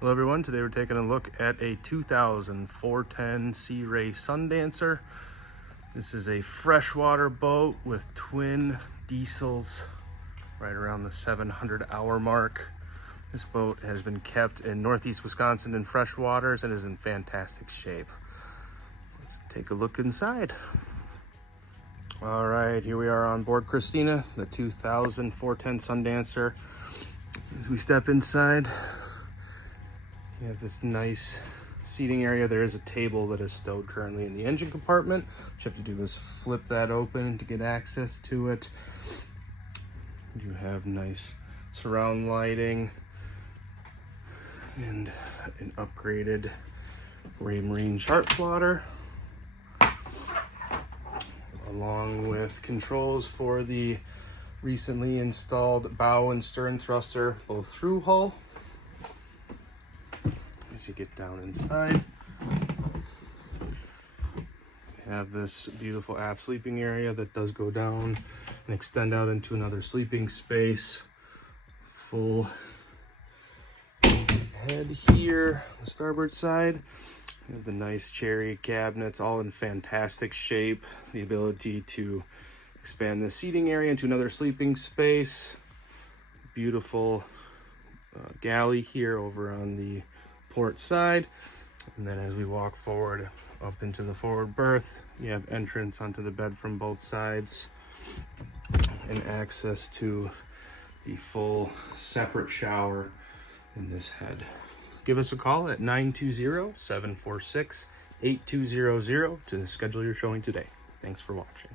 Hello everyone, today we're taking a look at a 2010 Sea Ray Sundancer. This is a freshwater boat with twin diesels right around the 700-hour mark. This boat has been kept in northeast Wisconsin in fresh waters and is in fantastic shape. Let's take a look inside. All right, here we are on board Christina, the 2010 Sundancer. As we step inside, you have this nice seating area. There is a table that is stowed currently in the engine compartment. What you have to do is flip that open to get access to it. You have nice surround lighting and an upgraded Marine chart plotter, along with controls for the recently installed bow and stern thruster, both through hull. As you get down inside, you have this beautiful aft sleeping area that does go down and extend out into another sleeping space. Full head here on the starboard side. You have the nice cherry cabinets, all in fantastic shape. The ability to expand the seating area into another sleeping space. Beautiful galley here over on the port side. And then as we walk forward up into the forward berth, you have entrance onto the bed from both sides and access to the full separate shower in this head. Give us a call at 920-746-8200 to schedule your showing today. Thanks for watching.